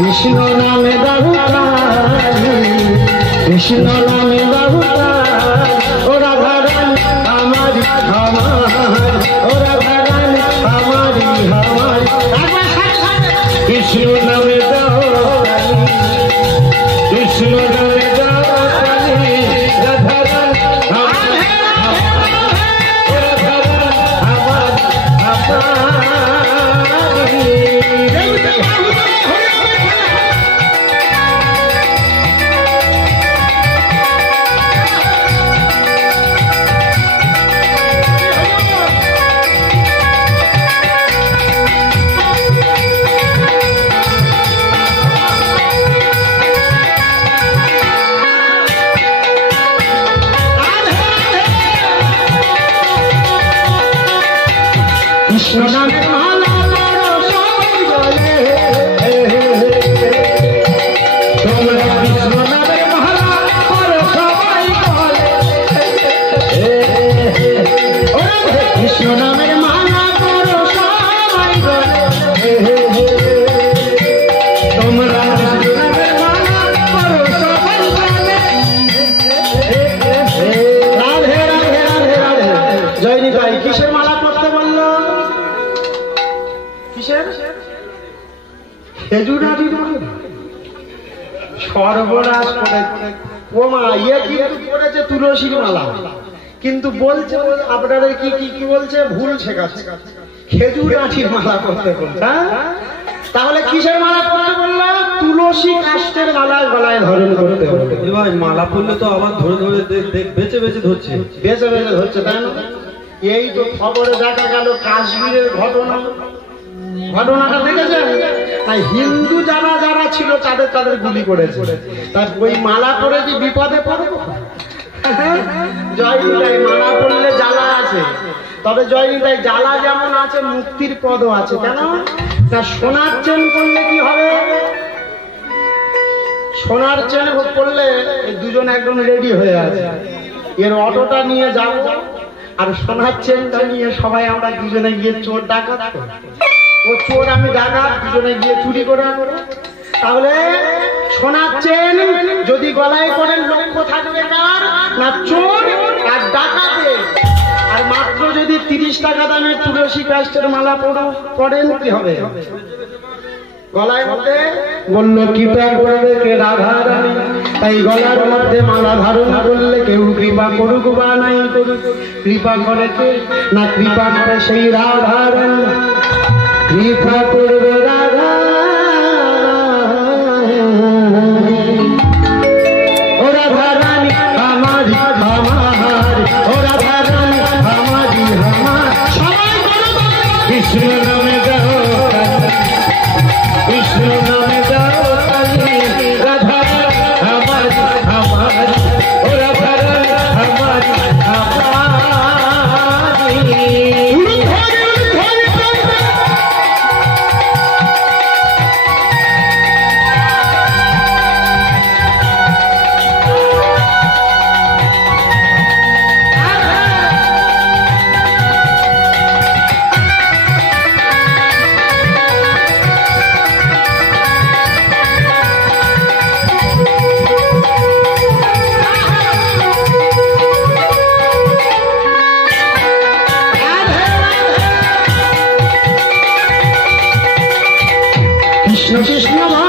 কৃষ্ণ নামে বাবুকারি কৃষ্ণ নামে বাবুকারি ও রাধা রানী আমারি আমার ও রাধা রানী আমারি আমার কৃষ্ণ নামে বাবুকারি কৃষ্ণ নামে বাবুকারি রাধা রানী কৃষ্ণ নামের মালা করো সবাই বলে তোমরা কৃষ্ণ নামের মালা করো সবাই বলে কৃষ্ণ নামের মালা করো সবাই বলে তোমরা কৃষ্ণ নামের মালা করো সবাই বলে রাধে রাধে রাধে রাধে জয়নি ভাই কিসের মালা করতে বললো সর্বনাশ করে ও মা ইয়ে কিন্তু করেছে তুলসীর মালা কিন্তু বলছে আপনাদের কি কি কি বলছে ভুল শেখাচ্ছে খেজুর আঠির মালা করতে বলছে তাহলে কিসের মালা করতে বললো তুলসী কাষ্ঠের মালা গলায় ধারণ করতে বললো ভাই মালা পড়লে তো আবার ধরে ধরে বেঁচে বেঁচে ধরছে বেঁচে বেঁচে ধরছে তাই না এই তো খবরে দেখা গেল কাশ্মীরের ঘটনাটা দেখেছেন তাই হিন্দু যারা যারা ছিল তাদের গুলি করেছে তাই ওই মালা পরে কি বিপদে পড়বো জয়নিতাই মালা পড়লে জ্বালা আছে তবে জয়নিতাই জ্বালা যেমন আছে মুক্তির পদও আছে কেন না সোনার চেন করলে কি হবে সোনার চেন করলে দুজন একদম রেডি হয়ে আছে এর অটোটা নিয়ে যাবো আর সোনার চেনটা নিয়ে সবাই আমরা দুজনে গিয়ে চোর ডাকাত ও চোর আমি ডাকাত দুজনে গিয়ে চুরি করে তাহলে সোনার চেন যদি গলায় করেন লক্ষ্য থাকবে কার না চোর আর ডাকাতে আর মাত্র যদি 30 টাকা দামের তুলসী কাষ্ঠের মালা পড়েন কি হবে গলায় মধ্যে বললো কৃপা করবে কে রাধা রানী তাই গলার মধ্যে মালা ধারণ করলে কেউ কৃপা করুক বা নাই করুক কৃপা করেছে না কৃপা করে সেই রাধা রানী কৃপা করবে রাধা ও রাধা রানী আমারি আমার ও রাধা রানী আমারি আমার সবাই কৃষ্ণ নামে গাও কৃষ্ণ নামে গাও রাধা আমারি আমার ও রাধা রানী আমারি Krishna